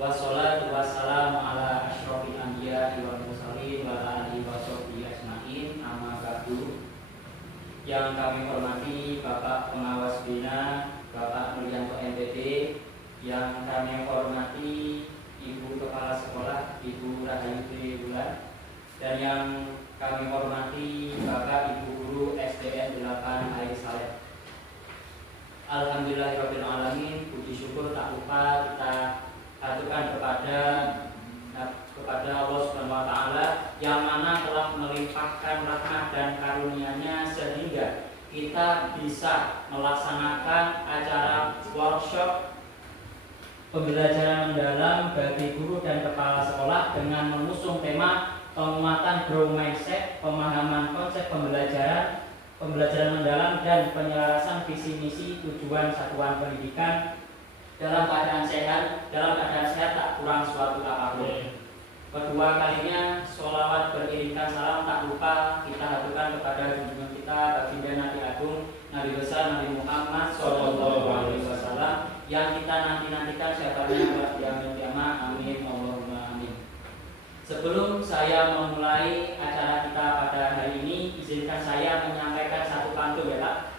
Wassalatu wassalamu ala asyrofil anbiya wal mursalin wa ala alihi washabihi ajmain, amma ba'du. Yang kami hormati Bapak Pengawas Bina, Bapak Nuryanto MPD, yang kami hormati Ibu Kepala Sekolah, Ibu Rahayu Triwulan, dan yang kami hormati Bapak Ibu Guru SDN 8 Air Saleh. Alhamdulillahirabbil alamin, puji syukur tak lupa kita aturkan kepada Allah Subhanahu wa taala yang mana telah melimpahkan rahmat dan karunia-Nya sehingga kita bisa melaksanakan acara workshop pembelajaran mendalam bagi guru dan kepala sekolah dengan mengusung tema penguatan growth mindset, pemahaman konsep pembelajaran mendalam dan penyelarasan visi misi tujuan satuan pendidikan dalam keadaan sehat tak kurang suatu apapun. Kedua kalinya sholawat beriringkan salam tak lupa kita haturkan kepada junjungan kita baginda Nabi Agung Nabi besar Nabi Muhammad Sallallahu Alaihi Wasallam yang kita nantikan syafaatnya buat yaumil qiyamah. Amin Allahumma amin. Sebelum saya memulai acara kita pada hari ini, izinkan saya menyampaikan satu pantun ya Pak.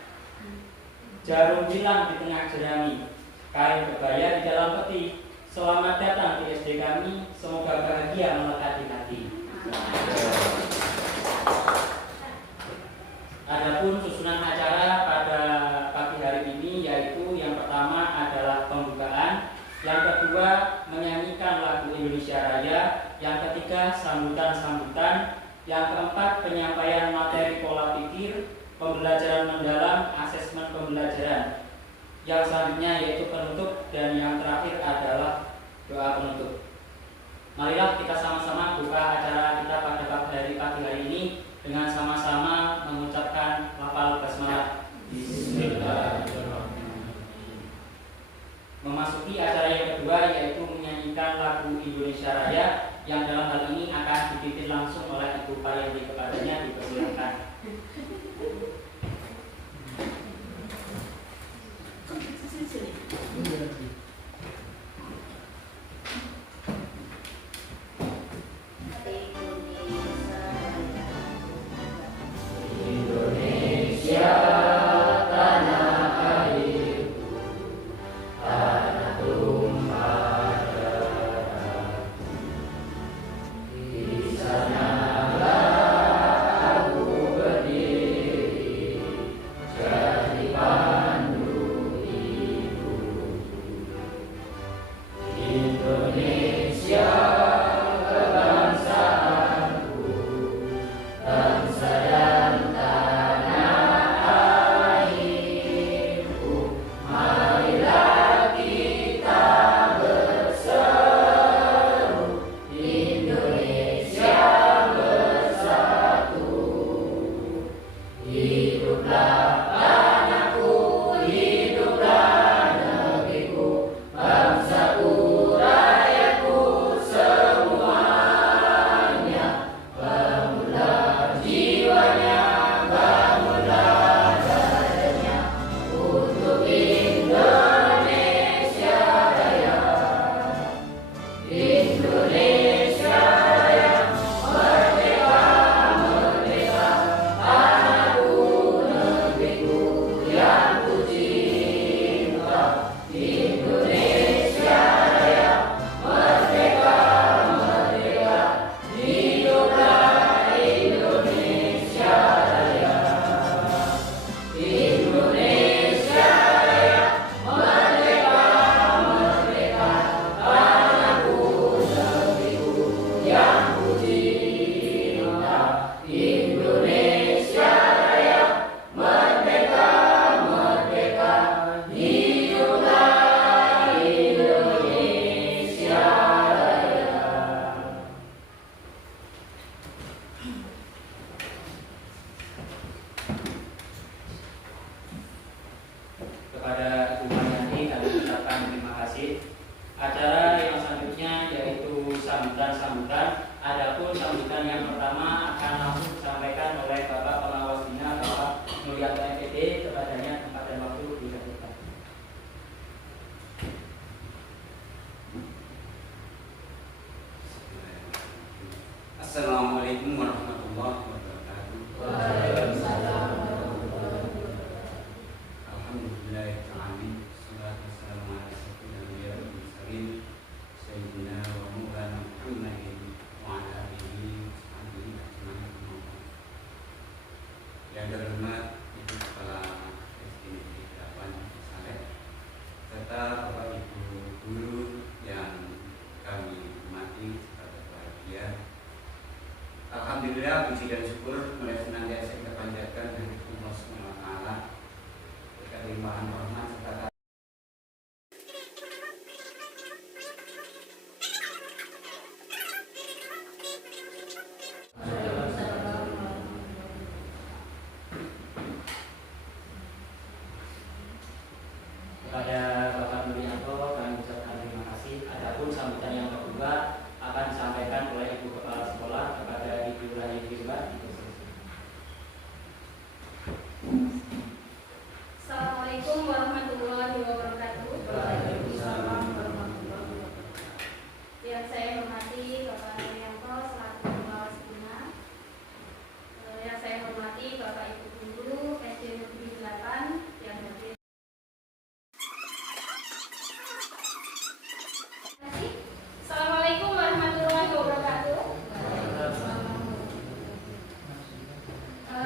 Jarum bilang di tengah jerami, kain kebaya di dalam peti. Selamat datang di SD kami, semoga bahagia melekat di hati. Adapun susunan acara pada pagi hari ini yaitu yang pertama adalah pembukaan, yang kedua menyanyikan lagu Indonesia Raya, yang ketiga sambutan-sambutan, yang keempat penyampaian materi pola pikir, pembelajaran mendalam, asesmen pembelajaran. Yang selanjutnya yaitu penutup, dan yang terakhir adalah doa penutup. Marilah kita sama-sama buka acara kita pada pagi hari ini dengan sama-sama mengucapkan lafal basmalah. Bismillahirrahmanirrahim. Memasuki acara yang kedua yaitu menyanyikan lagu Indonesia Raya, yang dalam hal ini akan dipimpin langsung oleh Ibu Pariyati, kepadanya dipersilakan. Bismillahirrahmanirrahim. Salatu wassalamu ala asyrofil mursalin sayyidina wa maulana Muhammadin wa ala alihi wa sahbihi ajmain. Yang terhormat Ibu Kepala SD Negeri 8 Saleh serta Bapak Ibu guru yang kami hormati serta berbahagia. Alhamdulillah, puji dan syukur mulai senantiasa kita panjatkan dari Allah Subhanahu wa taala. Kelimpahan rahmat serta kepada Bapak Nurianto kami ucapkan terima kasih. Adapun sambutan yang kedua akan disampaikan oleh Ibu Kepala Sekolah kepada Ibu Rahim Firman. Assalamualaikum warahmatullahi wabarakatuh. Waalaikumsalam warahmatullahi wabarakatuh. Yang saya hormati Bapak Nurianto selaku Kepala Sekolah. Yang saya hormati Bapak Ibu guru SD Negeri 8 yang hadir. Assalamualaikum warahmatullahi wabarakatuh.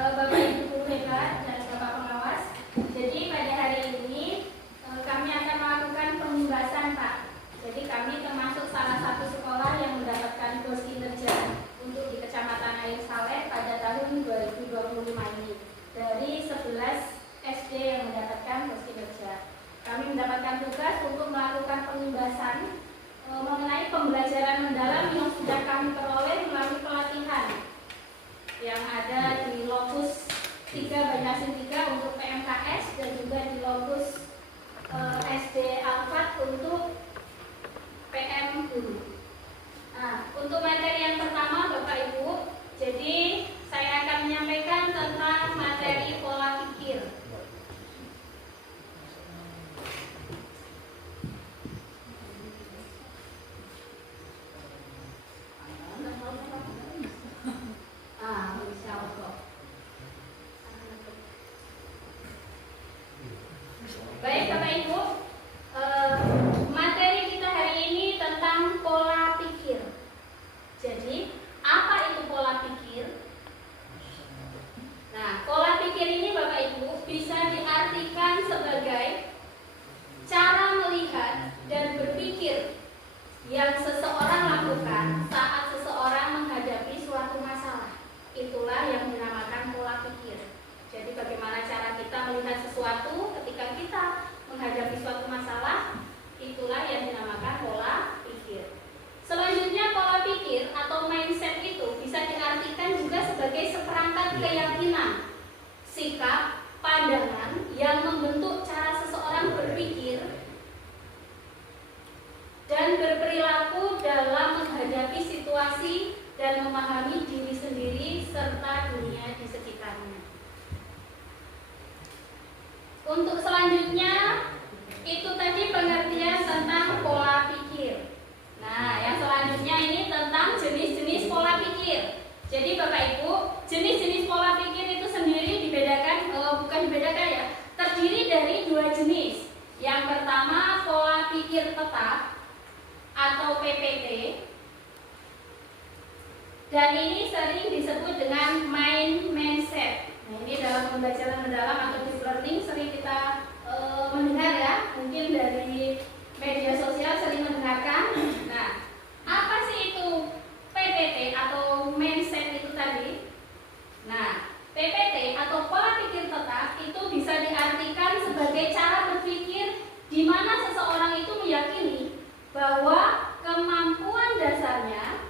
Bapak Ibu guru hebat dan Bapak pengawas. Jadi pada hari ini kami akan melakukan pembahasan, Pak. Jadi kami termasuk salah satu sekolah yang mendapatkan bos kinerja untuk di Kecamatan Air Saleh pada tahun 2025 ini. Dari 11 SD yang mendapatkan bos kinerja, kami mendapatkan tugas untuk melakukan pembahasan mengenai pembelajaran mendalam yang sudah kami peroleh melalui pelatihan yang ada di Lokus 3 Banyasin 3 untuk PMKS dan juga di Lokus SD Al-Fat untuk PM Guru. Nah, untuk materi yang pertama Bapak Ibu, jadi saya akan menyampaikan tentang materi pola pikir. Baik Bapak Ibu, materi kita hari ini tentang pola pikir. Jadi, apa itu pola pikir? Nah, pola pikir ini Bapak Ibu bisa diartikan sebagai cara melihat dan berpikir yang seseorang lakukan saat seseorang menghadapi suatu masalah. Itulah yang dinamakan pola pikir. Jadi bagaimana cara kita melihat sesuatu ketika kita menghadapi suatu masalah, itulah yang dinamakan pola pikir. Selanjutnya pola pikir atau mindset itu bisa diartikan juga sebagai seperangkat keyakinan, sikap, pandangan yang membentuk cara seseorang berpikir dan berperilaku dalam menghadapi situasi dan memahami diri sendiri serta dunia di sekitarnya. Untuk selanjutnya, itu tadi pengertian tentang pola pikir. Nah, yang selanjutnya ini tentang jenis-jenis pola pikir. Jadi Bapak Ibu, jenis-jenis pola pikir itu sendiri dibedakan, bukan dibedakan ya, terdiri dari 2 jenis. Yang pertama pola pikir tetap atau PPT. Dan ini sering disebut dengan mindset. Nah, ini dalam pembelajaran mendalam atau deep learning sering kita mendengar ya, mungkin dari media sosial sering mendengarkan. Nah, apa sih itu PPT atau mindset itu tadi? Nah, PPT atau pola pikir tetap itu bisa diartikan sebagai cara berpikir di mana seseorang itu meyakini bahwa kemampuan dasarnya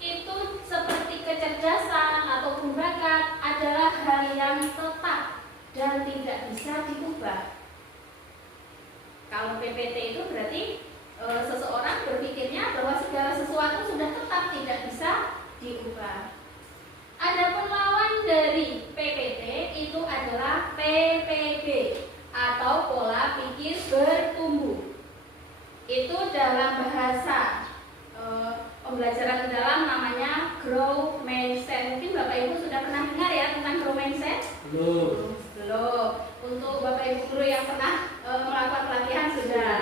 itu seperti kecerdasan ataupun bakat adalah hal yang tetap dan tidak bisa diubah. Kalau PPT itu berarti seseorang berpikirnya bahwa segala sesuatu sudah tetap tidak bisa diubah. Adapun lawan dari PPT itu adalah PPB atau pola pikir bertumbuh. Itu dalam bahasa pembelajaran mendalam namanya growth mindset. Mungkin Bapak Ibu sudah pernah dengar ya tentang growth mindset? Belum. Untuk Bapak Ibu guru yang pernah melakukan pelatihan sudah.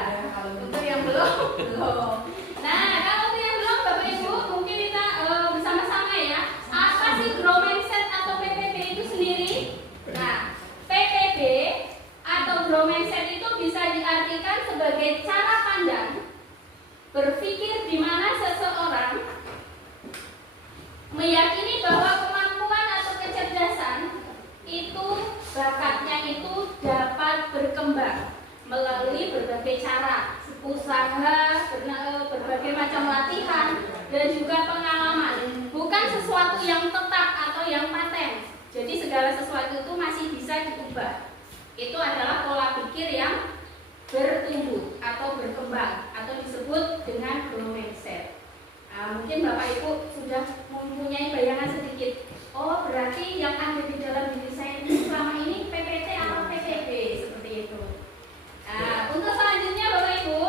Untuk yang belum, belum. Nah, kalau untuk yang belum Bapak Ibu mungkin kita bersama-sama ya. Apa sih grow mindset atau PPP itu sendiri? Nah, PPP atau grow mindset itu bisa diartikan sebagai cara pandang berpikir di mana seseorang meyakini bahwa kemampuan atau kecerdasan itu bakatnya itu dapat berkembang melalui berbagai cara, usaha, berbagai macam latihan dan juga pengalaman. Bukan sesuatu yang tetap atau yang paten. Jadi segala sesuatu itu masih bisa diubah. Itu adalah pola pikir yang bertumbuh atau berkembang atau disebut dengan growth mindset. Nah, mungkin Bapak Ibu sudah mempunyai bayangan sedikit. Oh, berarti yang ada di dalam diri saya ini selama ini PPT atau PPP seperti itu. Nah, untuk selanjutnya Bapak Ibu,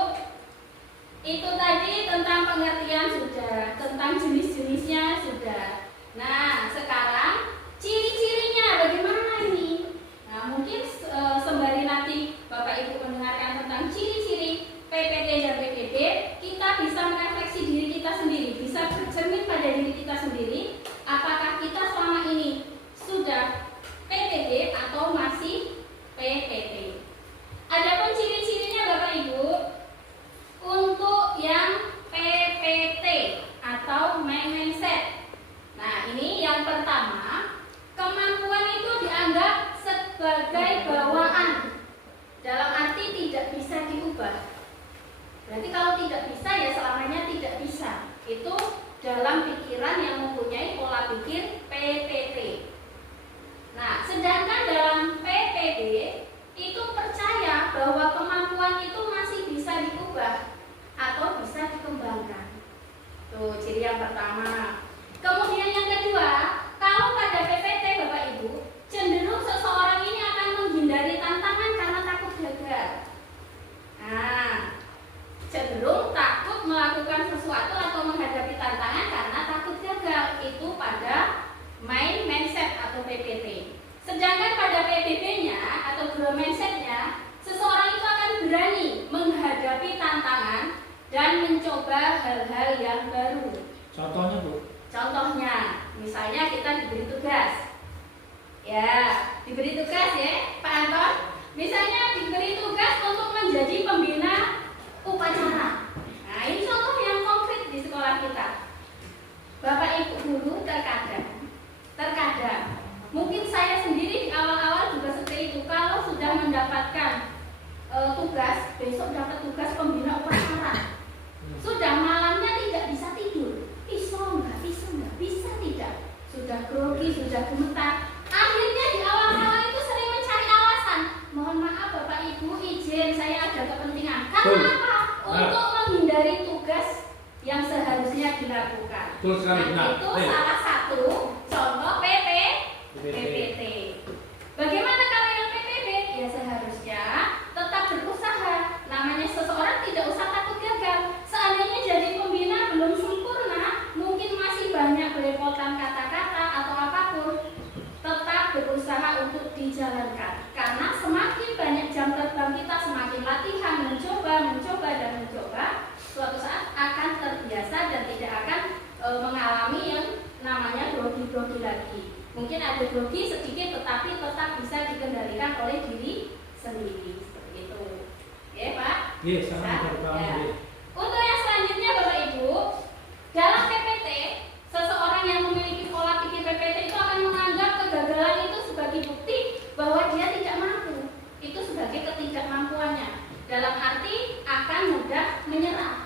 itu tadi tentang pengertian sudah, tentang jenis-jenisnya sudah. Nah, sekarang ciri-cirinya bagaimana ini? Nah, mungkin sembari nanti Bapak Ibu mendengarkan tentang ciri-ciri PPT dan PPP, kita bisa merefleksi diri kita sendiri, bisa bercermin pada diri kita sendiri, apakah kita selama ini sudah PPP atau masih PPT. Adapun ciri-cirinya Bapak Ibu, untuk yang PPT atau mindset. Nah, ini yang pertama, kemampuan itu dianggap sebagai bawaan. Dalam arti tidak bisa diubah. Berarti kalau tidak bisa ya selamanya tidak bisa. Itu dalam pikiran yang mempunyai pola pikir PPT. Nah, sedangkan dalam PPD itu percaya bahwa kemampuan itu masih bisa diubah atau bisa dikembangkan. Tuh, ciri yang pertama. Kemudian yang kedua, kalau pada PPT Bapak Ibu, cenderung seseorang ini akan menghindari tantangan karena takut gagal. Nah, cenderung takut melakukan sesuatu atau menghadapi tantangan karena takut gagal. Itu pada mindset atau PPT. Sedangkan pada PPP-nya atau growth mindset-nya, seseorang itu akan berani menghadapi tantangan dan mencoba hal-hal yang baru. Contohnya Bu? Contohnya, misalnya kita diberi tugas. Ya, diberi tugas ya, Pak Anton. Misalnya diberi tugas untuk menjadi pembina upacara. Nah, ini contoh yang konkret di sekolah kita. Bapak Ibu guru terkadang mungkin saya sendiri di awal-awal juga seperti itu. Kalau sudah mendapatkan tugas, besok dapat tugas pembina upacara, sudah malamnya tidak bisa tidur. Bisa tidak. Sudah grogi, sudah gemetar. Akhirnya di awal-awal itu sering mencari alasan. Mohon maaf Bapak Ibu, izin saya ada kepentingan. Karena apa? Untuk menghindari tugas yang seharusnya dilakukan. Nah, itu salah satu contoh PPT. Bagaimana kalau yang PPB? Ya seharusnya tetap berusaha. Namanya seseorang tidak usah takut gagal. Seandainya jadi pembina belum sempurna, mungkin masih banyak belepotan kata-kata atau apapun, tetap berusaha untuk dijalankan. Karena semakin banyak jam terbang kita, semakin latihan, mencoba, suatu saat akan terbiasa dan tidak akan mengalami yang namanya grogi-grogi lagi. Mungkin ada grogi sedikit tetapi tetap bisa dikendalikan oleh diri sendiri. Seperti itu. Ya Pak? Iya, sama ya. Untuk yang selanjutnya Bapak Ibu, dalam PPT, seseorang yang memiliki pola pikir PPT itu akan menganggap kegagalan itu sebagai bukti bahwa dia tidak mampu. Itu sebagai ketidakmampuannya. Dalam arti akan mudah menyerah.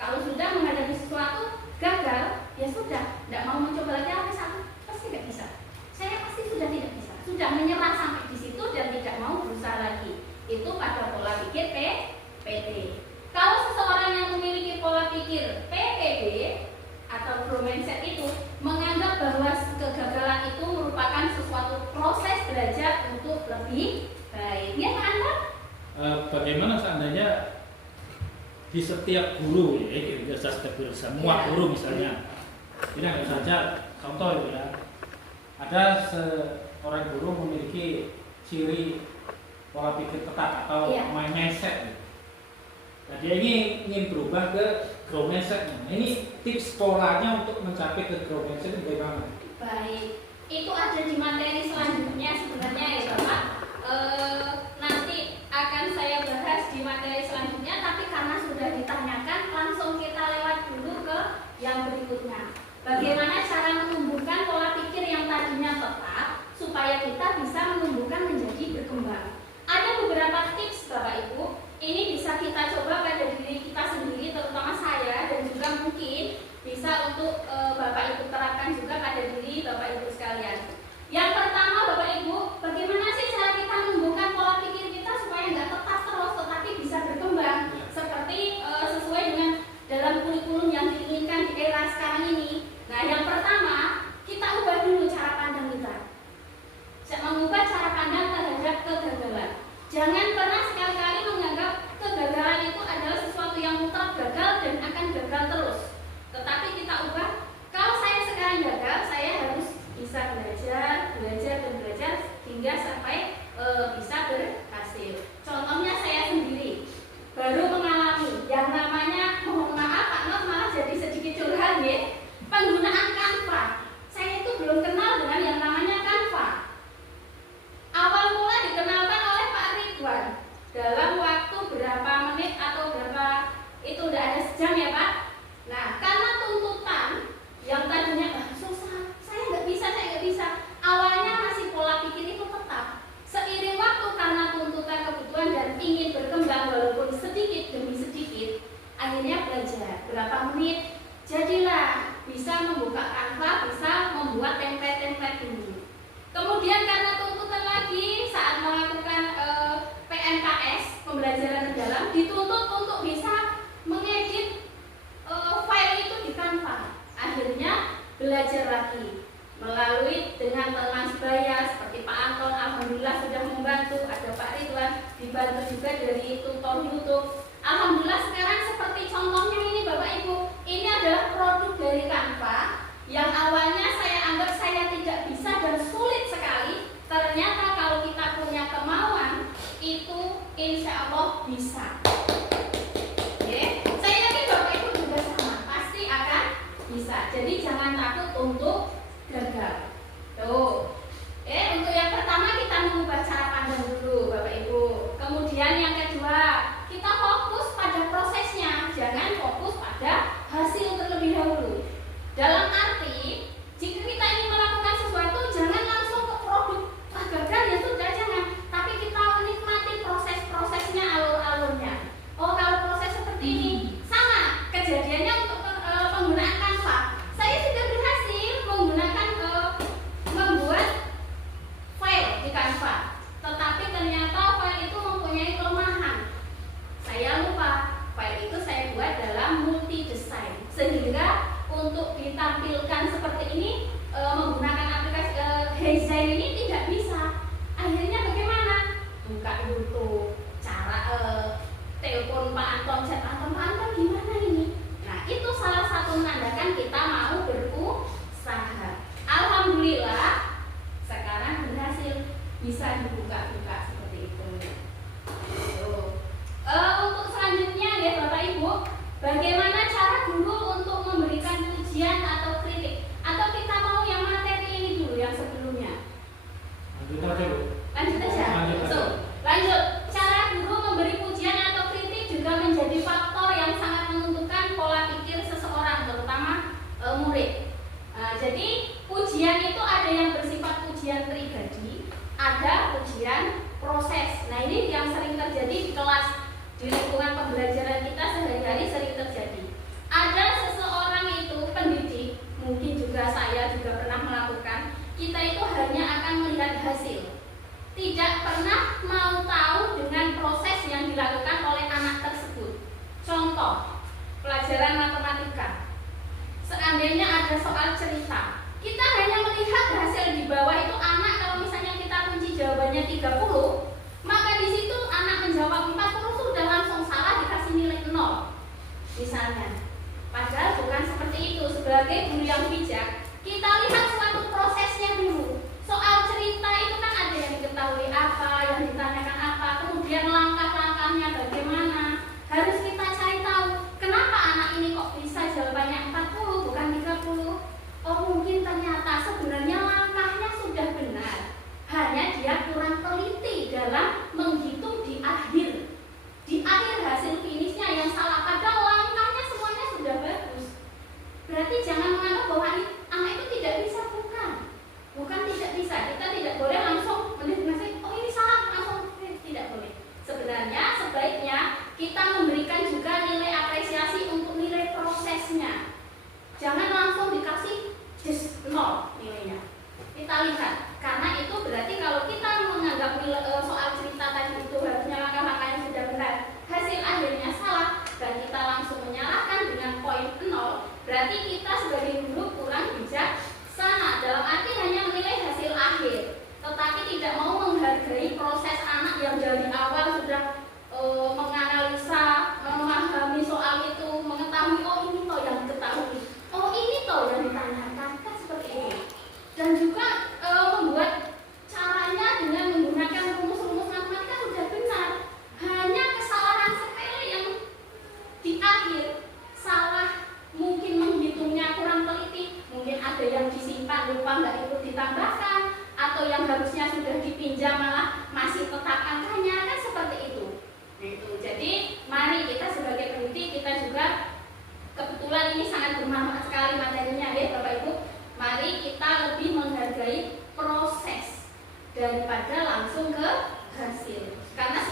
Kalau sudah menghadapi sesuatu gagal, ya sudah, tidak mau mencoba lagi apa satu, pasti tidak bisa. Saya pasti sudah tidak bisa. Sudah menyerah sampai di situ dan tidak mau berusaha lagi. Itu pada pola pikir PPT. Kalau seseorang yang memiliki pola pikir PPB atau growth mindset itu menganggap bahwa kegagalan itu merupakan sesuatu proses belajar untuk lebih baik. Ya Pak Anton? Bagaimana seandainya di setiap guru, semua guru misalnya, ini ada saja contoh ya, ada seorang guru memiliki ciri pola pikir ketat atau Iya. mindset gitu. Nah, dia ini ingin berubah ke grow mindset. Nah, ini tips polanya untuk mencapai ke grow mindset itu bagaimana? Baik, itu ada di materi selanjutnya sebenarnya ya Bapak. Nanti akan saya bahas di materi selanjutnya, tapi karena sudah ditanyakan, langsung kita lewat dulu ke yang berikutnya. Bagaimana cara menumbuhkan pola pikir yang tadinya tetap supaya kita bisa menumbuhkan menjadi berkembang. Ada beberapa tips Bapak Ibu, ini bisa kita coba pada diri kita sendiri, terutama saya, dan juga mungkin bisa untuk Bapak Ibu terapkan juga pada diri Bapak Ibu sekalian. Yang pertama Bapak Ibu, bagaimana sih cara kita menumbuhkan pola pikir kita supaya nggak tetap terus tetapi bisa berkembang seperti sesuai dengan dalam kurikulum yang diinginkan di era sekarang ini. Nah, yang pertama kita ubah dulu cara pandang kita. Mengubah cara pandang terhadap kegagalan. Jangan pernah sekali-kali menganggap kegagalan itu adalah sesuatu yang mutlak gagal dan akan gagal terus. Tetapi kita ubah, kalau saya sekarang gagal, saya harus bisa belajar hingga sampai bisa berhasil. Contohnya saya sendiri baru mengalami yang namanya, mohon maaf Pak Nos malah jadi sedikit curhat ya, penggunaan Canva. Saya itu belum kenal dengan yang namanya Canva. Awal mula dikenalkan oleh Pak Ridwan dalam waktu berapa menit atau berapa, itu udah ada sejam ya Pak. Nah, karena tuntutan yang tadinya susah, saya nggak bisa. Awalnya masih pola pikir itu tetap. Seiring waktu karena tuntutan kebutuhan dan ingin berkembang walaupun sedikit demi sedikit, akhirnya belajar berapa menit, jadilah bisa membuka Canva, bisa membuat template-template dulu. Kemudian karena tuntutan lagi saat melakukan PMKS, pembelajaran mendalam, dituntut untuk bisa mengedit file itu di Canva. Akhirnya belajar lagi melalui dengan teman sebaya seperti Pak Anton, alhamdulillah sudah membantu, ada Pak Ridwan dibantu juga dari tutor YouTube. Alhamdulillah sekarang seperti contohnya ini Bapak Ibu, ini adalah produk dari Canva yang awalnya saya anggap saya tidak bisa dan sulit sekali. Ternyata kalau kita punya kemauan itu insya Allah bisa. Oke, saya yakin Bapak Ibu juga sama, pasti akan bisa. Jadi jangan takut untuk gagal. Tuh. Untuk yang pertama kita mengubah cara pandang dulu Bapak Ibu. Kemudian yang kedua, kita fokus pada prosesnya, jangan fokus pada hasil terlebih dahulu. Dalam arti, jika kita ingin melakukan sesuatu, jangan langsung ke produk. Gagal ya sudah, jangan. Tapi kita menikmati proses-prosesnya, alur-alurnya. Oh, kalau proses seperti ini, sama kejadiannya untuk penggunaan Canva. Saya sudah berhasil menggunakan membuat file di Canva, tetapi ternyata file itu mempunyai kelemahan. Saya lupa file itu saya buat dalam multi design, sehingga untuk ditampilkan seperti ini menggunakan aplikasi Design ini tidak bisa. Akhirnya bagaimana? Buka YouTube, cara telepon Pak Anton, chat Pak Anton gimana ini? Nah, itu salah satu menandakan kita mau berusaha. Alhamdulillah sekarang berhasil, bisa dibuka-buka seperti itu. Untuk selanjutnya ya Bapak Ibu, bagaimana cara guru untuk memberikan pujian atau kritik? Atau kita mau yang materi ini dulu yang sebelumnya? Lanjut aja Bu. Lanjut aja. Lanjut. Cara guru memberi pujian atau kritik juga menjadi faktor yang sangat menentukan pola pikir seseorang, terutama murid. Jadi pujian itu ada yang bersifat pujian pribadi, ada pujian proses. Nah, ini yang sering terjadi di kelas, di lingkungan pembelajaran kita sehari-hari sering terjadi. Ada seseorang itu pendidik, mungkin juga saya juga pernah melakukan, kita itu hanya akan melihat hasil, tidak pernah mau tahu dengan proses yang dilakukan oleh anak tersebut. Contoh, pelajaran matematika, seandainya ada soal cerita, kita hanya melihat hasil di bawah itu. Anak kalau misalnya kita kunci jawabannya 30, maka di situ anak menjawab 40 sudah langsung salah, dikasih nilai 0 misalnya. Padahal bukan seperti itu. Sebagai guru yang bijak, kita lihat suatu prosesnya dulu. Soal cerita itu kan ada yang diketahui apa, yang ditanyakan apa,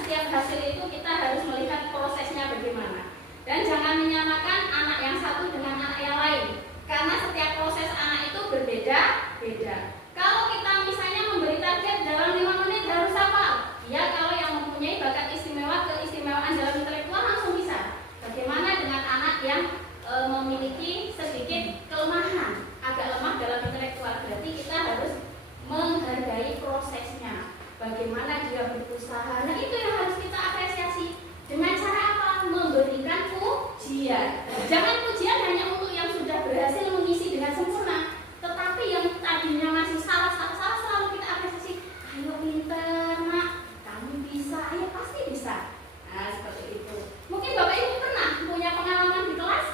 setiap hasil itu kita harus melihat prosesnya bagaimana. Dan jangan menyamakan anak yang satu dengan anak yang lain, karena setiap proses anak itu berbeda-beda. Kalau kita misalnya memberi target dalam 5 menit harus hafal, ya kalau yang mempunyai bakat istimewa, keistimewaan dalam intelektual langsung bisa. Bagaimana dengan anak yang memiliki sedikit kelemahan, agak lemah dalam intelektual? Berarti kita harus menghargai prosesnya, bagaimana dia berusaha. Nah itu yang harus kita apresiasi. Dengan cara apa? Memberikan pujian. Jangan pujian hanya untuk yang sudah berhasil mengisi dengan sempurna, tetapi yang tadinya masih salah selalu kita apresiasi. Ayo pinter nak, kamu bisa, ayo pasti bisa. Nah seperti itu. Mungkin Bapak Ibu pernah punya pengalaman di kelas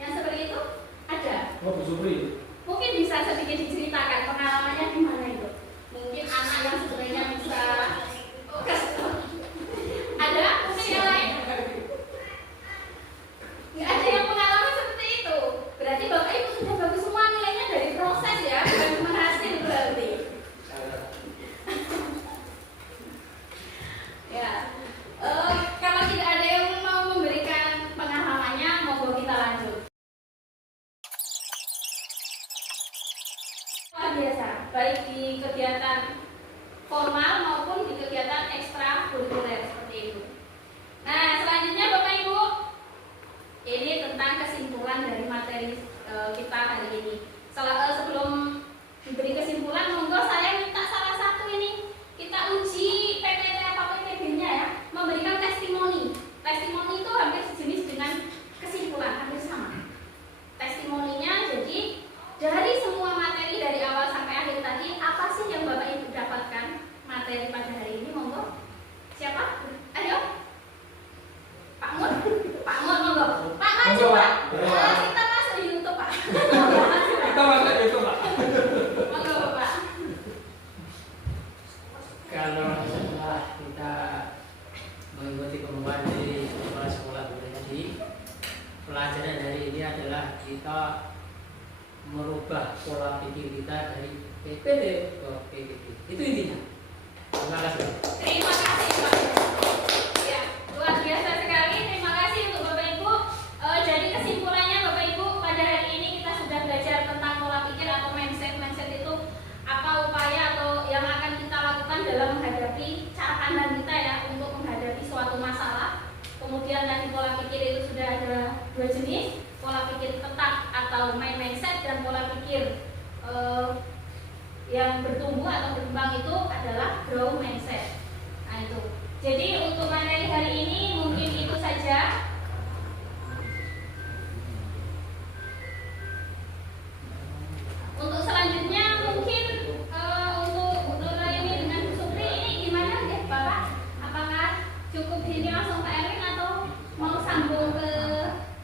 yang seperti itu? Ada? Oh, Bu Supri. Mungkin bisa sedikit diceritakan pengalamannya di mana itu? Mungkin anak yang sebenarnya bisa. Oh, ada? Mungkin yang lain? Nggak ada yang pengalaman seperti itu. Berarti Bapak Ibu sudah bagus semua nilainya dari proses ya, bukan cuma hasil berarti. Ya. Kalau tidak ada yang mau memberikan pengalamannya, monggo kita lanjut. Luar biasa, baik di kegiatan formal maupun di kegiatan ekstrakurikuler seperti itu. Nah, selanjutnya Bapak Ibu, ini tentang kesimpulan dari materi kita hari ini. Sebelum diberi kesimpulan, monggo saya minta salah satu ini kita uji PPT apa PPB-nya ya, memberikan testimoni. Testimoni itu hampir sejenis dengan kesimpulan, hampir sama. Testimoninya jadi dari semua materi dari awal sampai akhir tadi, apa sih yang Bapak Ibu dapatkan materi pada hari ini? Monggo. Siapa? Ayo. Pak Mun? Pak Mun, monggo. Pak maju, Pak. Kita masuk di YouTube, Pak. Kita masuk di YouTube, Pak. Monggo, Pak. Kalau setelah kita mengikuti pengumuman dari kepala sekolah tadi, pelajaran dari ini adalah kita merubah pola pikir kita dari PPD ke PPT. Itu intinya. Terima kasih. Terima kasih, Pak. Ya, luar biasa sekali. Terima kasih untuk Bapak Ibu. Jadi kesimpulannya Bapak Ibu, pada hari ini kita sudah belajar tentang pola pikir atau mindset. Mindset itu apa upaya atau yang akan kita lakukan dalam menghadapi cara pandang kita ya untuk menghadapi suatu masalah. Kemudian tadi pola pikir itu sudah ada 2 jenis, pola pikir tetap atau mindset, dan pola pikir yang bertumbuh atau berkembang itu adalah growth mindset. Nah itu. Jadi untuk materi hari ini mungkin itu saja. Untuk selanjutnya mungkin untuk Bu Nuraini dengan Bu Supri ini gimana ya Bapak? Apakah cukup ini langsung ke Erwin atau mau sambung ke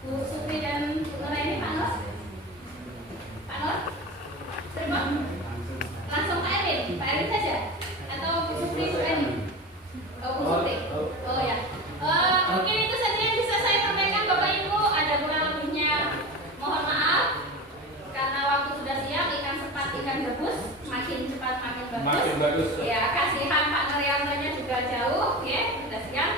Bu Supri dan Bu Nuraini, Pak Nur? Pak Nur? Terima. Langsung Pak Erwin? Pak Erwin saja? Atau Bu Supri, Bu Erwin? Oh, Bu Supri. Oh ya. Mungkin itu saja yang bisa saya sampaikan Bapak Ibu. Ada kurang lebihnya mohon maaf. Karena waktu sudah siap, ikan cepat, ikan gabus, makin cepat makin bagus. Makin bagus. Ya, kasihan Pak Neriantonya juga jauh, ya, sudah siap.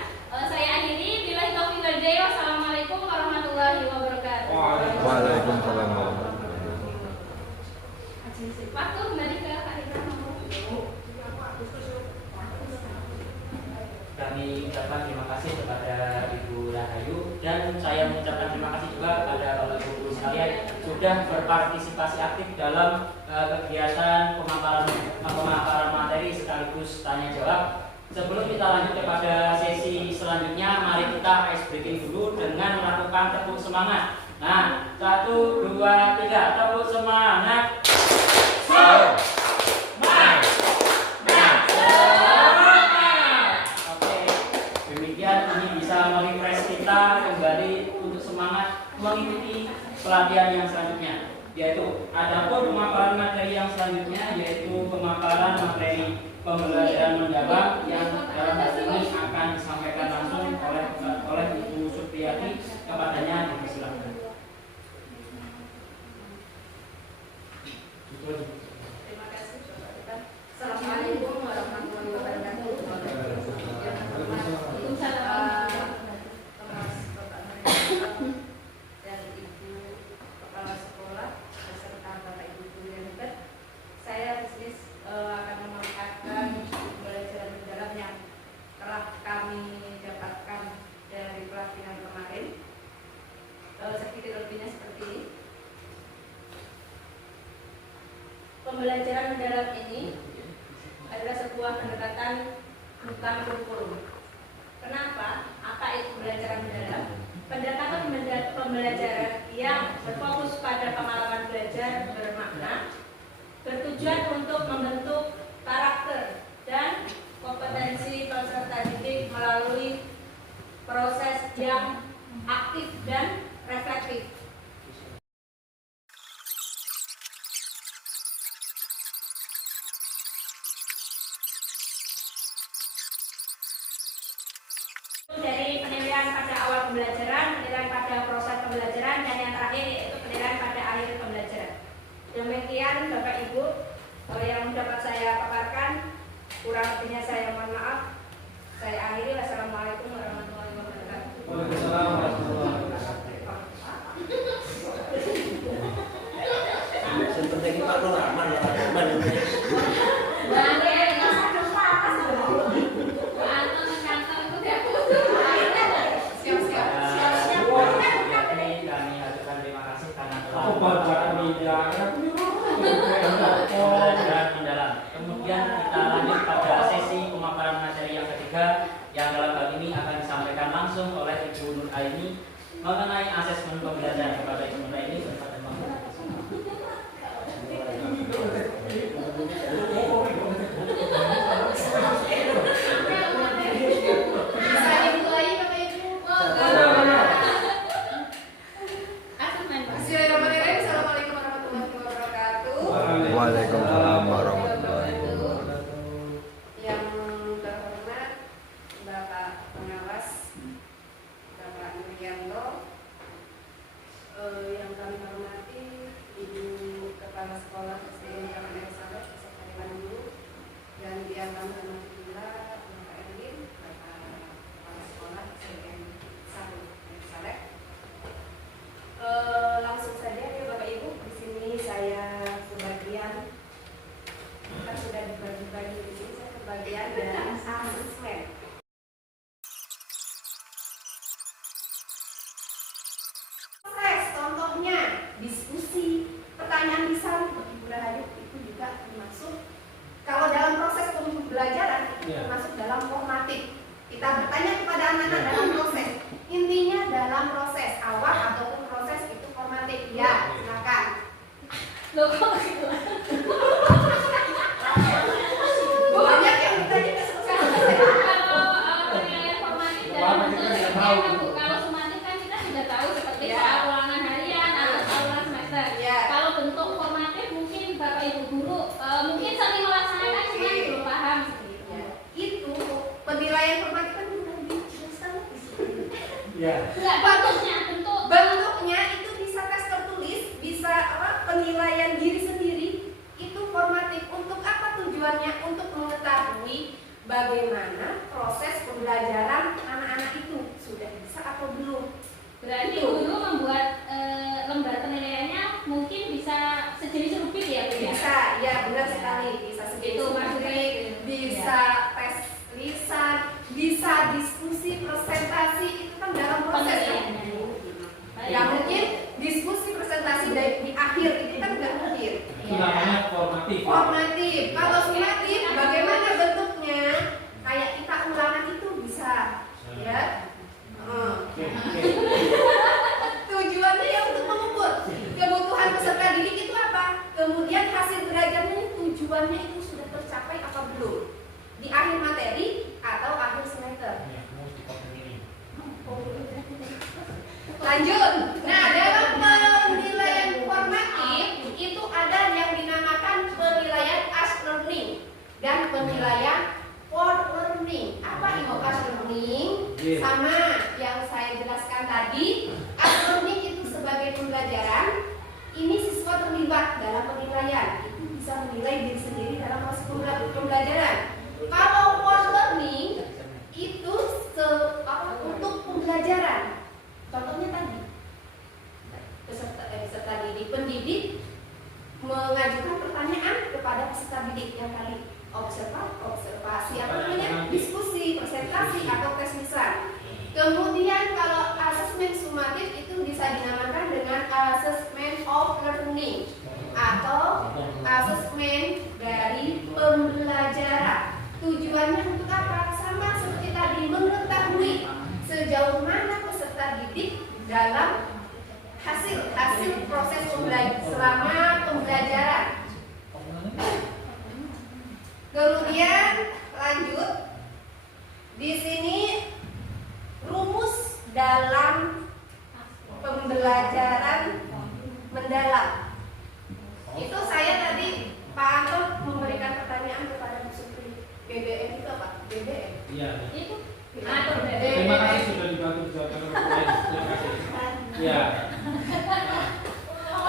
Saya akhiri, billahi taufiq wal hidayah. Wassalamualaikum warahmatullahi wabarakatuh. Waalaikumsalam. Waktu kembali ke Pak Ridwan. Kami ucapkan terima kasih kepada Ibu Rahayu, dan saya mengucapkan terima kasih juga kepada Bapak Ibu guru sekalian sudah berpartisipasi aktif dalam kegiatan pemaparan materi sekaligus tanya jawab. Sebelum kita lanjut kepada sesi selanjutnya, mari kita ice breaking dulu dengan melakukan tepuk semangat. Nah, 1, 2, 3, tepuk semangat. Mengikuti pelatihan yang selanjutnya, yaitu adapun pemaparan materi yang selanjutnya yaitu pemaparan materi pembelajaran mendalam yang dalam hal ini akan disampaikan langsung oleh Ibu Supriyati. Kepadanya dipersilakan. Terima kasih. Assalamualaikum warahmatullahi wabarakatuh. pembelajaran mendalam ini adalah sebuah pendekatan bukan kurikulum. Kenapa? Apa itu pembelajaran mendalam? Pendekatan pembelajaran yang berfokus pada pengalaman belajar bermakna, bertujuan untuk membentuk karakter dan kompetensi peserta didik melalui proses yang aktif dan reflektif. Dari penilaian pada awal pembelajaran, penilaian pada proses pembelajaran, dan yang terakhir yaitu penilaian pada akhir pembelajaran. Demikian Bapak Ibu yang dapat saya paparkan. Kurang lebihnya saya mohon maaf. Saya akhiri. Wassalamualaikum warahmatullahi wabarakatuh. Waalaikumsalam warahmatullahi wabarakatuh. Seperti Pak Nur Rahman, pembelajaran mendalam. Kemudian kita lanjut pada sesi pemaparan materi yang ketiga, yang dalam hal ini akan disampaikan langsung oleh Ibu Nur Aini mengenai asesmen pembelajaran. Kepada Ibu Nur Aini berkata Waalaikumsalam warahmatullahi wabarakatuh. Yang terhormat Bapak Pengawas, Bapak Nuryanto, yang kami hormati Ibu Kepala Sekolah SDN Kampung Elizabeth beserta Dewan Guru, dan yang kami hormati pula Bapak Erwin, Bapak Kepala Sekolah SDN 1 Elizabeth. Langsung saja ya Bapak Ibu, di sini saya sebagian kan sudah dibagi-bagi di sini, saya kebagian dari asesmen. Proses contohnya diskusi, pertanyaan lisan untuk Ibu Rahayu itu juga termasuk. Kalau dalam proses pembelajaran itu termasuk dalam formatif. Kita bertanya kepada anak-anak dalam proses. Intinya dalam proses awal ataupun proses itu formatif. Ya, silakan. Loh kok gitu? Banyak yang ditanya ke Kalau penilaian formatif dalam bentuk seperti Bu. Kalau sumatif kan kita sudah tahu seperti soal ulangan harian atau soal ulangan semester. Kalau bentuk formatif mungkin Bapak Ibu guru mungkin sering melaksanakan cuma belum paham seperti itu. Itu penilaian formatif kan sudah dijelaskan di sini. Ya. Bentuknya itu bisa tes tertulis, bisa penilaian diri sendiri. Itu formatif. Untuk apa tujuannya? Untuk mengetahui bagaimana proses pembelajaran anak-anak itu sudah bisa atau belum. Berarti guru membuat lembar penilaiannya mungkin bisa sejenis rubik ya Bu ya? Bisa, ya benar sekali. Bisa segitu materi, bisa tes lisan, bisa diskusi, presentasi, itu kan dalam proses kan? Ya mungkin diskusi presentasi di akhir itu kan nggak mungkin. Itu namanya formatif. Formatif. Kalau sumatif, bagaimana bentuknya? Kayak kita ulangan itu bisa, ya. Tujuannya ya untuk mengukur kebutuhan peserta didik itu apa. Kemudian hasil belajarnya tujuannya itu sudah tercapai apa belum? Di akhir materi atau akhir semester. Lanjut. Nah, dalam penilaian formatif itu ada yang dinamakan penilaian as learning dan penilaian for learning. Apa itu as learning? Sama yang saya jelaskan tadi, as learning itu sebagai pembelajaran. Ini siswa terlibat dalam penilaian. Itu bisa menilai diri sendiri dalam proses pembelajaran. Kalau for learning itu untuk pembelajaran. Contohnya tadi, peserta didik, pendidik mengajukan pertanyaan kepada peserta didik yang tadi observasi apa namanya, diskusi, presentasi atau tes lisan. Kemudian kalau asesmen sumatif itu bisa dinamakan dengan assessment of learning atau assessment hasil proses selama pembelajaran. Kemudian lanjut di sini rumus dalam pembelajaran mendalam. Itu saya tadi Pak Anton memberikan pertanyaan kepada Bu Supri. BBM itu apa? BBM. Iya. Itu Terima kasih sudah dibantu dijawabkan oleh Bu Eni. Terima kasih. Ya.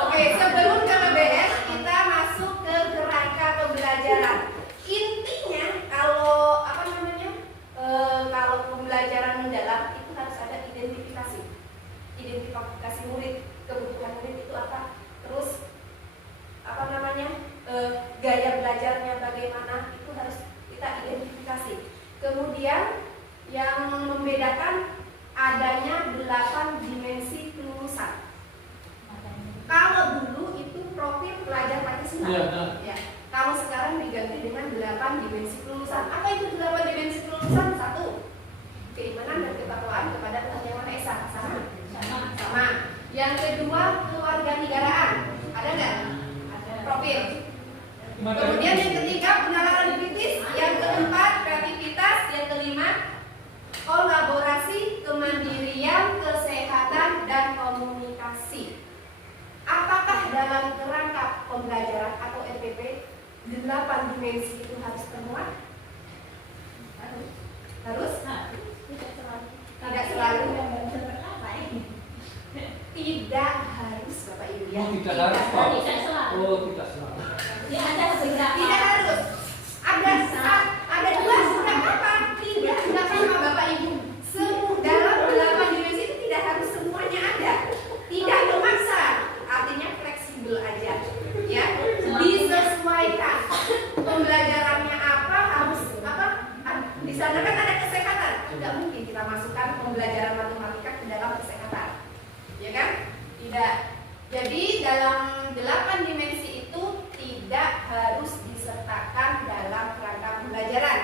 Oke, sebelum ke BBM kita masuk ke kerangka pembelajaran. Intinya kalau apa namanya? Kalau pembelajaran mendalam itu harus ada identifikasi. Identifikasi murid, kebutuhan murid itu apa? Terus apa namanya? Gaya belajarnya bagaimana itu harus kita identifikasi. Kemudian yang membedakan adanya 8 dimensi kelulusan. Kalau dulu itu profil pelajar Pancasila. Ya. Kalau sekarang diganti dengan 8 dimensi kelulusan. Apa itu 8 dimensi kelulusan? 1. Keimanan dan ketakwaan kepada Tuhan Yang Maha Esa. Sama. Yang kedua, kewarganegaraan. Ada nggak? Ada. Profil. Kemudian yang ketiga, penalaran kritis. Yang keempat, kreativitas. Yang kelima, kolaborasi, kemandirian, kesehatan, dan komunikasi. Apakah dalam kerangka pembelajaran atau RPP 8 dimensi itu harus termuat? Harus? Tidak selalu. Tidak harus, Bapak Ibu ya. Oh, tidak harus, Pak. Tidak selalu. Oh, tidak selalu. Ya, ada beberapa. Tidak harus. Ada dua sudah apa? Tidak apa Bapak Ibu. Dalam 8 dimensi itu tidak harus semuanya ada. Tidak memaksa. Artinya fleksibel aja. Ya, disesuaikan. Pembelajarannya apa harus apa? Di sana kan ada kesehatan. Tidak mungkin kita masukkan pembelajaran matematika ke dalam kesehatan. Ya kan? Tidak. Jadi dalam 8 dimensi itu tidak harus disertakan dalam kerangka pembelajaran.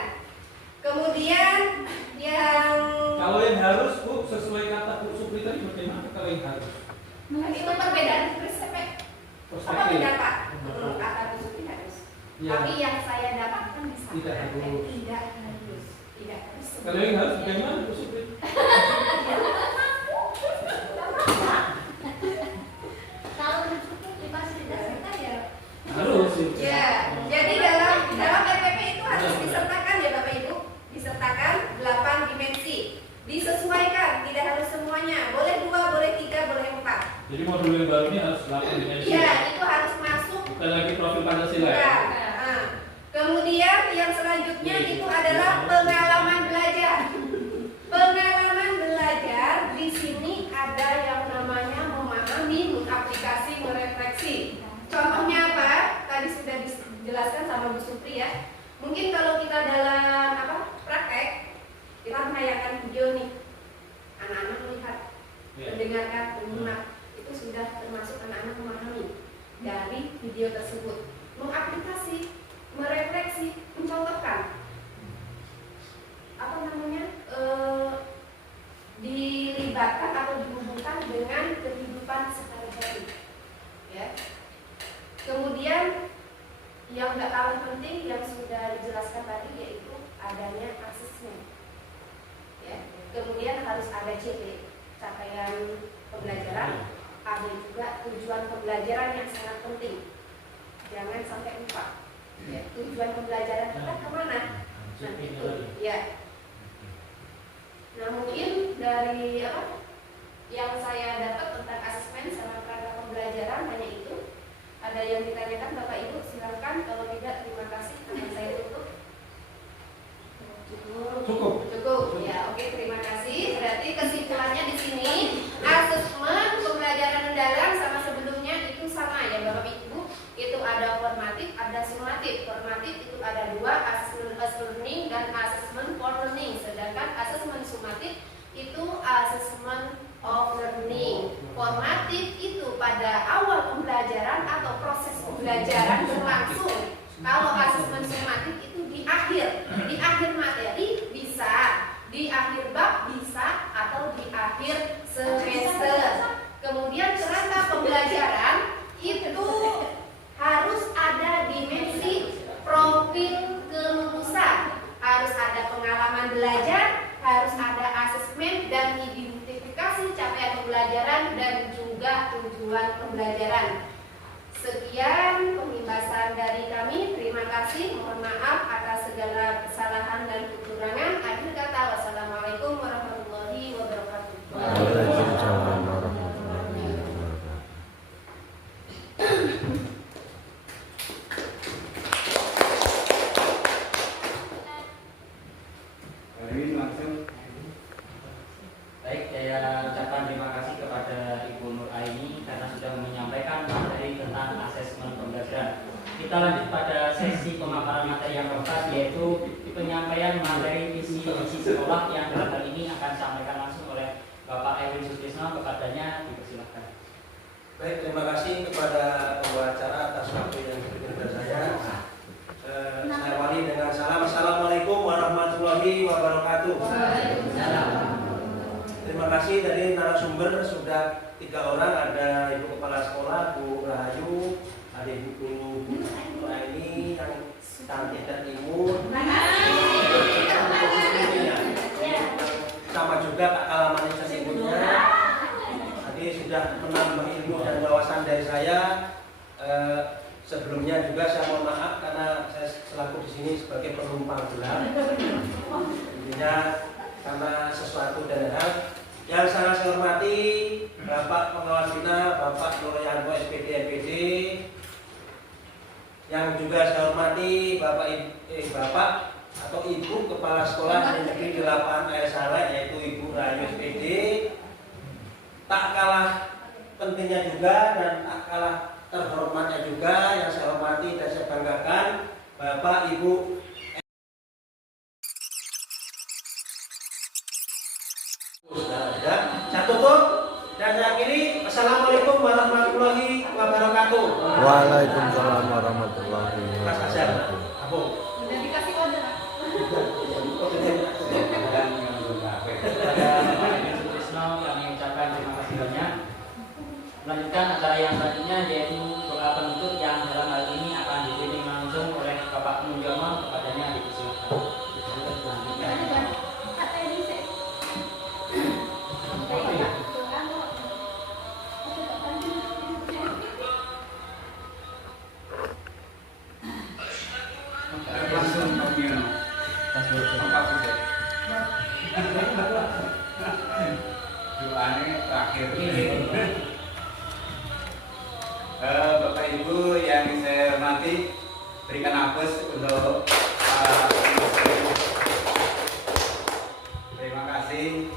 Kemudian Kalau yang harus, Bu, sesuai kata Bu Supri tadi bagaimana kalau yang harus? itu perbedaan perspektif. Apa beda Pak? Kata Bu Supri harus. Ya. Tapi yang saya dapatkan bisa. Tidak harus. Tidak harus. Tidak harus. Kalau yang harus bagaimana Bu Supri? Kalau di fasilitas kita ya Harus. Ya, jadi dalam RPP itu harus disertakan ya Bapak Ibu, disertakan 8 dimensi, disesuaikan, tidak harus semuanya, boleh 2, boleh 3, boleh 4. Jadi modul yang baru ini harus 8 dimensi. Iya, itu harus masuk. Bukan lagi profil Pancasila ya. Nah, kemudian yang selanjutnya itu adalah pengalaman belajar. Pengalaman belajar di sini ada yang namanya memahami, mengaplikasi, merefleksi. Contohnya apa? Tadi sudah dijelaskan sama Bu Supri ya. Mungkin kalau kita dalam praktek, kita menayangkan video nih, anak-anak melihat, mendengarkan, menyimak, itu sudah termasuk anak-anak memahami dari video tersebut. Mengaplikasi, merefleksi, mencontohkan, dilibatkan atau dihubungkan dengan kehidupan sehari-hari. Ya. Kemudian yang nggak kalah penting yang sudah dijelaskan tadi yaitu adanya asesmen. Ya. Kemudian harus ada CP, capaian pembelajaran, ada juga tujuan pembelajaran yang sangat penting. Jangan sampai lupa. Ya, tujuan pembelajaran kita kemana? Nah, itu. Ya. Nah mungkin dari yang saya dapat tentang asesmen sama kerangka pembelajaran hanya itu. Ada yang ditanyakan Bapak Ibu, silakan. Kalau tidak, terima kasih. Akan saya tutup. Cukup. Ya, oke, terima kasih. Berarti kesimpulannya di sini asesmen pembelajaran mendalam sama sebelumnya itu sama ya Bapak Ibu. Itu ada formatif, ada sumatif. Formatif itu ada 2, assessment as learning dan assessment for learning. Sedangkan assessment sumatif itu assessment of learning. Formatif itu pada awal pembelajaran atau proses pembelajaran berlangsung. Kalau assessment sumatif itu di akhir materi bisa, di akhir bab bisa, atau di akhir semester. Kemudian tujuan pembelajaran. Sekian pembahasan dari kami. Terima kasih. Mohon maaf atas segala kesalahan dan kekurangan. Akhir kata, wassalamualaikum warahmatullahi wabarakatuh. Waalaikumsalam warahmatullahi wabarakatuh. Ini langsung. Baik, saya ucapkan terima kasih kepada Ibu Nur Aini karena sudah menyampaikan materi tentang asesmen pembelajaran. Kita lanjut pada sesi pemaparan materi yang keempat, yaitu penyampaian materi visi misi sekolah yang dalam hal ini akan disampaikan langsung oleh Bapak Erwin Sutisno. Kepadanya dipersilakan. Baik, terima kasih kepada pembawa acara atas waktu yang diberikan kepada saya. Saya awali dengan salam. Assalamualaikum warahmatullahi wabarakatuh. Terima kasih dari narasumber sudah 3 orang, ada Ibu Kepala Sekolah, Bu Rahayu, ada Ibu Guru ini yang cantik dan imut. Sama juga Kak Kalamanis ibunya. Tadi sudah menambah ilmu dan wawasan dari saya. Sebelumnya juga saya mohon maaf karena saya selaku di sini sebagai penumpang gelap. Intinya karena sesuatu dan hal yang sangat saya hormati Bapak Pengawas Bina, Bapak Nuryanto SPD MPD, yang juga saya hormati Bapak atau Ibu Kepala Sekolah Negeri 8 Air Saleh, yaitu Ibu Rahayu SPD. Tak kalah pentingnya juga dan tak kalah terhormatnya juga yang saya hormati dan saya banggakan Bapak Ibu saya tutup dan saya akhiri. Assalamualaikum warahmatullahi wabarakatuh. Waalaikumsalam warahmatullahi wabarakatuh. Abu. Udah dikasih kode. Kepada Bapak Erwin Sutisno kami ucapkan terima kasih banyak. Melanjutkan acara yang selanjutnya, yaitu doa penutup yang dalam hal ini akan dipimpin langsung oleh Bapak Munjono. Kepadanya dipersilakan. Langsung pemilu. Doanya terakhir. Bapak Ibu yang saya hormati, berikan apus untuk terima kasih.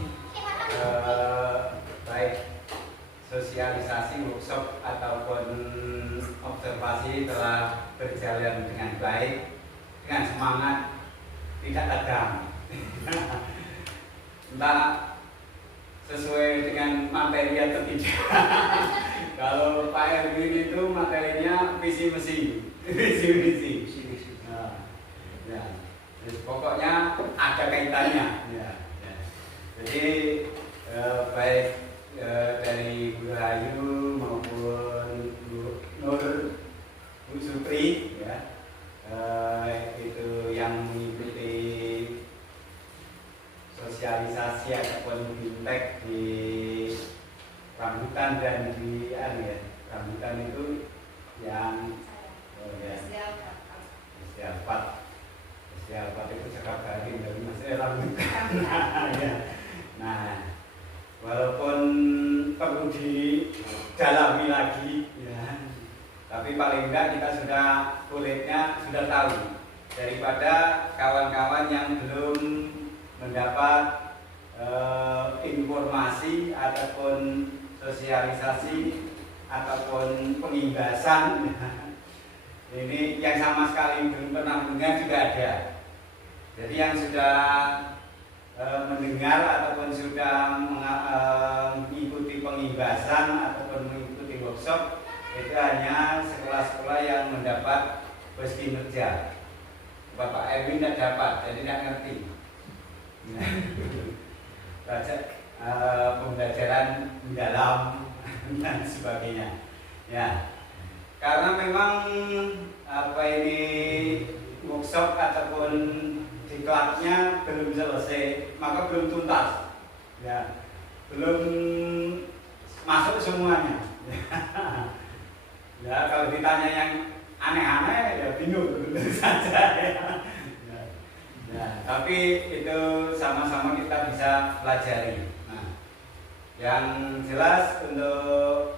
Baik sosialisasi workshop ataupun observasi telah berjalan dengan baik, dengan semangat, tidak tegang. Entah sesuai dengan materi atau tidak. Kalau Pak Erwin itu materinya visi misi. Nah, ya. Jadi, pokoknya ada kaitannya. Ya. Jadi baik dari Bu Rahayu maupun Bu Supri, ya, itu yang mengikuti sosialisasi ataupun bimtek di rambutan dan di rambutan itu yang Setiap itu cakap garing dari masih rambutan. Nah, walaupun perlu didalami lagi, ya, tapi paling enggak kita sudah kulitnya sudah tahu daripada kawan-kawan yang belum mendapat informasi ataupun sosialisasi ataupun pengimbasan. Ini yang sama sekali belum pernah mendengar juga ada. Jadi yang sudah mendengar ataupun sudah mengikuti pengimbasan ataupun mengikuti workshop itu hanya sekolah-sekolah yang mendapat bus kinerja. Bapak Erwin tidak dapat, jadi tidak ngerti. Belajar pembelajaran mendalam dan sebagainya. Ya, karena memang ini workshop ataupun diklatnya belum selesai, maka belum tuntas, ya, belum masuk semuanya, Ya kalau ditanya yang aneh-aneh ya bingung tentu saja ya. Nah, tapi itu sama-sama kita bisa pelajari. Nah, yang jelas untuk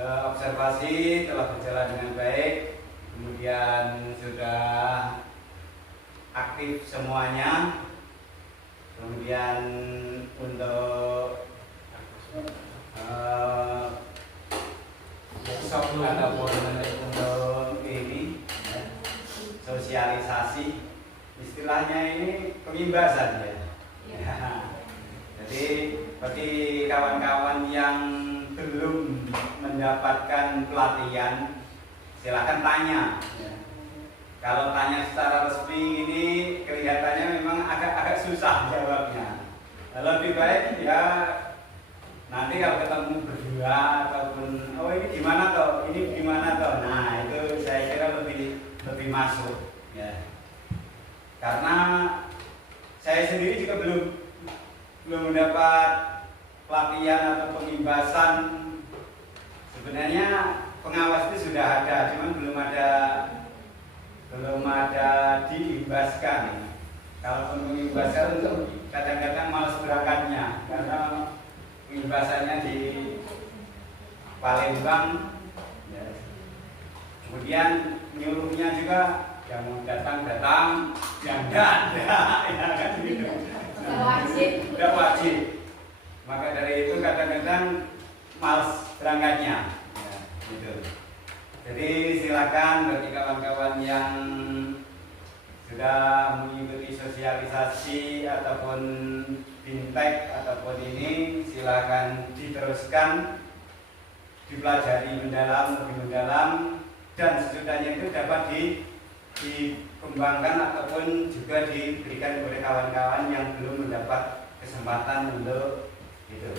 observasi telah berjalan dengan baik, kemudian sudah aktif semuanya, kemudian untuk workshop ataupun untuk ini ya, sosialisasi, istilahnya ini pengimbasan ya. Jadi bagi kawan-kawan yang belum mendapatkan pelatihan, silakan tanya ya. Kalau tanya secara resmi ini kelihatannya memang agak susah jawabnya. Lebih baik ya nanti kalau ketemu berdua ataupun oh ini gimana toh, ini gimana toh. Nah itu saya kira lebih masuk ya. Karena saya sendiri juga belum mendapat pelatihan atau pengimbasan. Sebenarnya pengawas itu sudah ada, cuman belum ada diimbaskan. Kalau mengimbaskan itu kadang-kadang malas berangkatnya karena pengimbasannya di Palembang ya. Kemudian nyuruhnya juga yang mau datang, yang enggak ada ya kan gitu. Tidak wajib. Maka dari itu kadang-kadang malas berangkatnya ya, gitu. Jadi silakan bagi kawan-kawan yang sudah mengikuti sosialisasi ataupun fintech ataupun ini silakan diteruskan, dipelajari lebih mendalam dan sesudahnya itu dapat dikembangkan ataupun juga diberikan kepada kawan-kawan yang belum mendapat kesempatan untuk itu.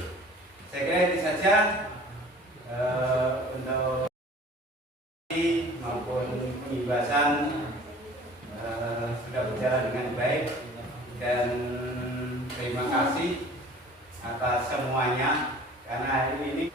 Saya kira itu saja untuk maupun pengimbasan sudah berjalan dengan baik dan terima kasih atas semuanya karena hari ini.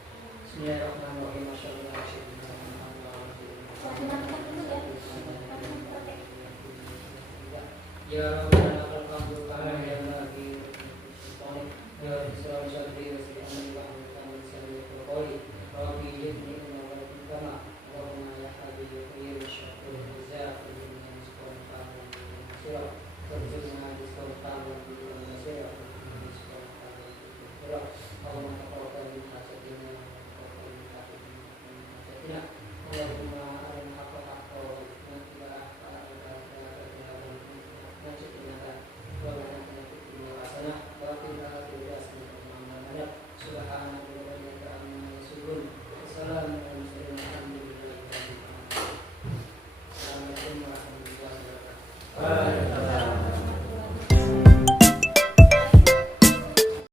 Subhanallah